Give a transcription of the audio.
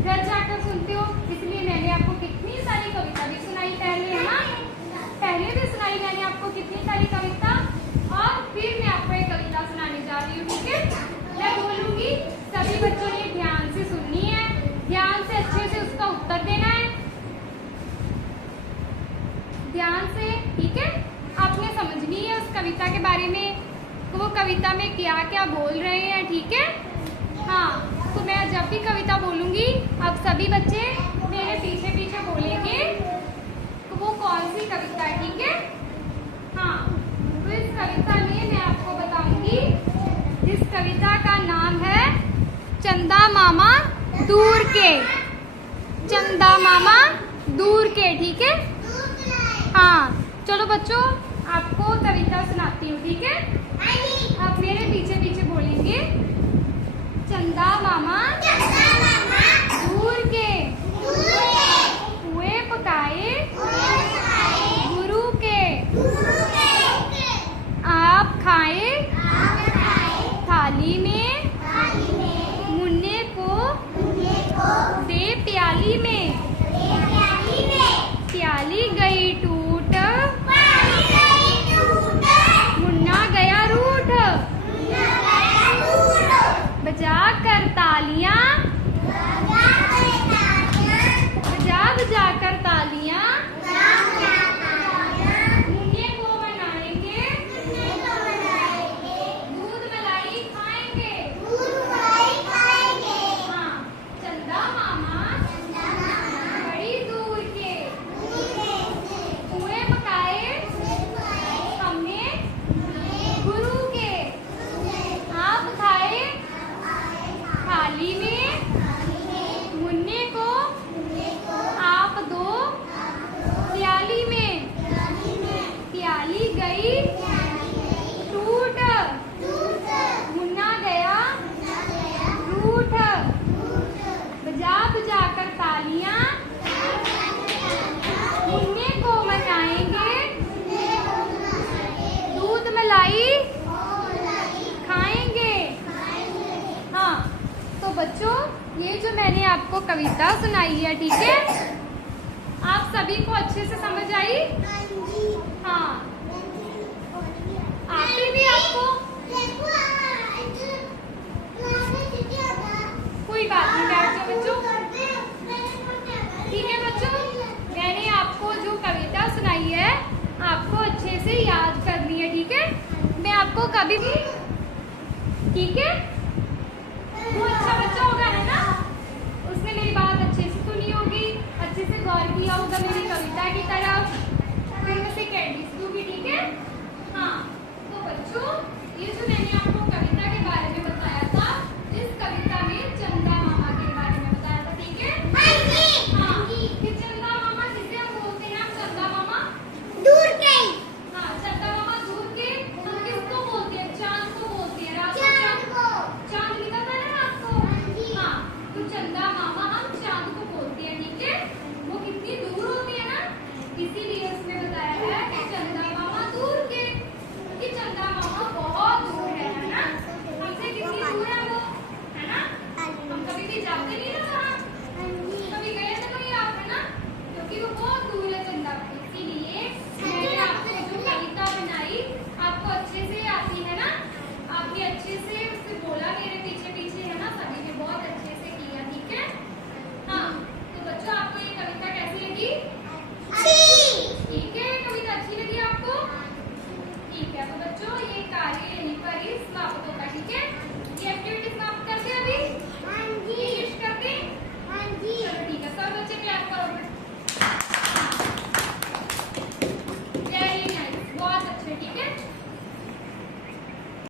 घर जाकर सुनते हो, इसलिए मैंने आपको कितनी सारी कविता भी सुनाई पहले, है ना। पहले भी सुनाई मैंने आपको कितनी सारी कविता, और फिर मैं आपको एक कविता सुनाने जा रही हूँ, ठीक है। मैं बोलूंगी, सभी बच्चों ने ध्यान से सुननी है, ध्यान से अच्छे से उसका उत्तर देना है, ध्यान से, ठीक है। आपने समझनी है उस कविता के बारे में, वो कविता में क्या क्या बोल रहे हैं, ठीक है। हाँ, तो मैं जब भी कविता बोलूंगी आप सभी बच्चे मेरे पीछे पीछे बोलेंगे तो वो कौन सी कविता है, ठीक है। हाँ, तो इस कविता में मैं आपको बताऊंगी, इस कविता का नाम है चंदा मामा दूर के, चंदा मामा दूर के, ठीक है। हाँ, चलो बच्चों आपको कविता सुनाती हूँ, ठीक है। आप मेरे पीछे पीछे बोलेंगे, चंदा मामा दूर के कुएं पकाए गुरु के, आप खाए थाली में मुन्ने को दे प्याली में, प्याली गई टूट मुन्ना गया रूठ, बजा कर तालियां बजा कर तालियां मुन्ने को मनाएंगे, दूध मलाई खाएंगे। हाँ, चंदा मामा बड़ी दूर के कुएं पकाए हमने गुरु के, आप खाए थाली में मुन्ने को आप दो प्याली में, प्याली गई टूट मुन्ना गया रूठ, बजा बजा कर तालियां मुन्ने को मनाएंगे, दूध मलाई खाएंगे। हाँ, तो बच्चों ये जो मैंने आपको कविता सुनाई है, ठीक है, आप सभी को अच्छे से समझ आई। हाँ, आती भी आपको, कोई बात नहीं, बैठ जाओ बच्चों, ठीक है। बच्चों मैंने आपको जो कविता सुनाई है आपको अच्छे से याद करनी है, ठीक है। मैं आपको कभी भी, ठीक है, वो अच्छा बच्चा होगा, है ना, उसने मेरी बात अच्छे से सुनी होगी, अच्छे से गौर किया होगा मेरी कविता की तरफ, फिर मैं उसे कैंडीज दूंगी, ठीक है। हाँ, तो बच्चों ये जो मैंने आपको कविता के बारे में बताया था, इस कविता में चंदा मामा के बारे में बताया था, ठीक है। हाँ, कि चंदा मामा जिसे हम बोलते हैं, हम चंदा मामा दूर के, हाँ चंदा मामा दूर के, हम किसको बोलते हैं, चांद को बोलते हैं, रात को चांद निकलता है ना रात को। हाँ, तो चंदा मामा हम चांद को बोलते हैं, ठीक है। वो कितनी दूर होती है ना, इसीलिए उसने बताया है कि चंदा मामा दूर के, कि चंदा मामा बहुत दूर है ना, हमसे कितनी दूर है वो, है ना। हम कभी भी जाते नहीं ना वहाँ, कभी गए तो नहीं आप, है ना, क्योंकि वो बहुत दूर है चंदा, इसीलिए मैंने आपको जो कविता बनाई आपको अच्छे से आती है ना, आपने अच्छे से उससे बोला मेरे पीछे पीछे, है ना, सभी ने बहुत अच्छे से किया, ठीक है। हाँ, तो बच्चों आपको ये कविता कैसी लगी, ठीक है, कविता अच्छी लगी आपको, ठीक है। तो बच्चों ये कार्य यहीं पर ही समाप्त होगा, ठीक है। ये